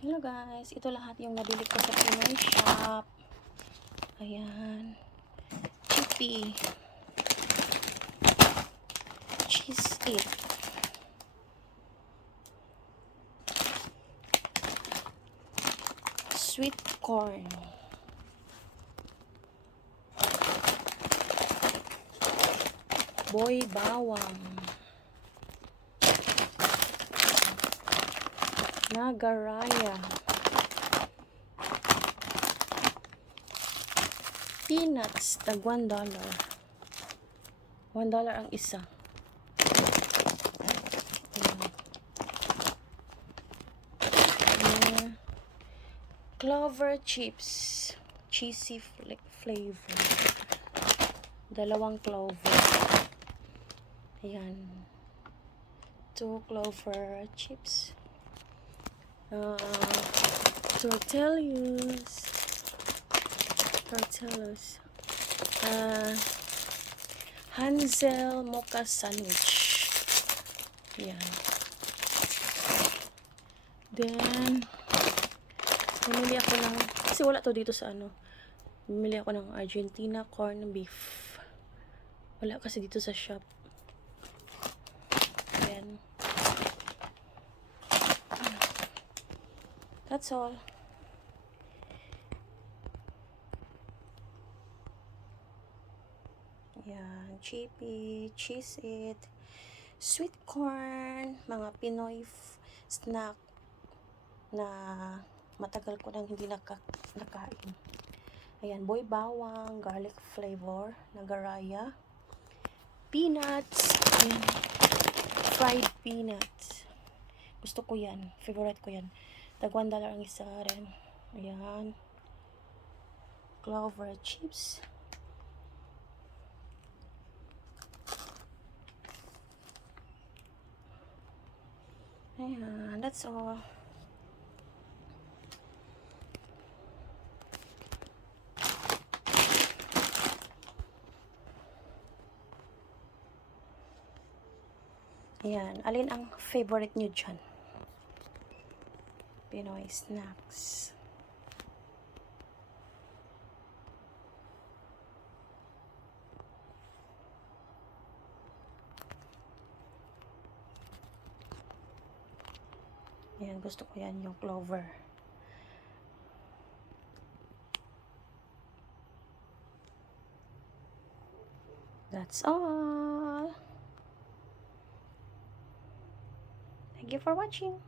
Hello guys, ito lahat yung nabili ko sa Pinoy shop. Ayan. Chippy. Cheese it. Sweet corn. Boy bawang. Nagaraya. Peanuts, tag $1. $1 ang isa. Clover chips. Cheesy flavor. 2 clover. Ayan. 2 clover chips. Tortillas. Hansel mocha sandwich. Yan. Then bumili ako ng, kasi wala to dito sa ano, bumili ako ng Argentina corn beef. Wala kasi dito sa shop. Then that's all. Yan, chippy, cheese it, sweet corn, mga Pinoy snack na matagal ko nang hindi nakain. Ayan, boy bawang, garlic flavor, nagaraya, peanuts, ayan, fried peanuts. Gusto ko yan, favorite ko yan. Tag $1 ang isa rin. Ayan, clover chips. Ayan, that's all. Ayan, alin ang favorite nyo dyan? Pinoy Snacks. Ayan, gusto ko yan, yung clover. That's all. Thank you for watching.